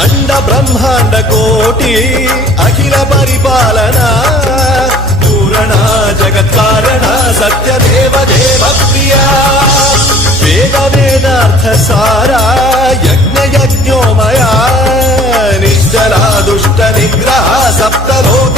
అండ బ్రహ్మాండ కోటి అఖిల పరిపాలన పూరణ జగత్కారణ సత్యదేవ దేవ ప్రియ వేద వేదార్థ సారా యజ్ఞ యజ్ఞోమయ నిశ్చల దుష్ట నిగ్రహ సప్తలోక